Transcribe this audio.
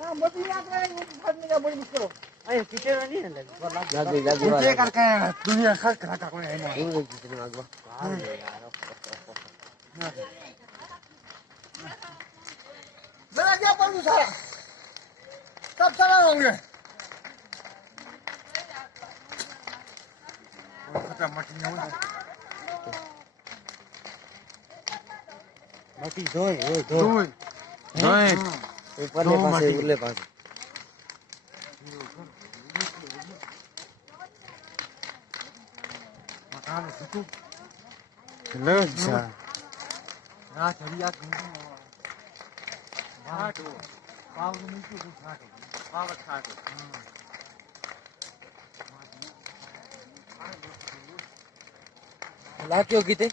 हां मती याद रहे फाड़ने का बड़ी मुश्किल हो अरे पीछे नहीं है जादी करके दुनिया खा खा कोई है ना वो कितने आगवा यार जरा क्या पड़ू सारा कब चला होंगे खत्म मटी नहीं हुआ मटी दोय ओए दो ऊपर ले पासे उरले पासे मकान सुतू लो अच्छा ना चलिया घाटो पाव नहीं तो घाटो पाव घाटो ला क्यों कीते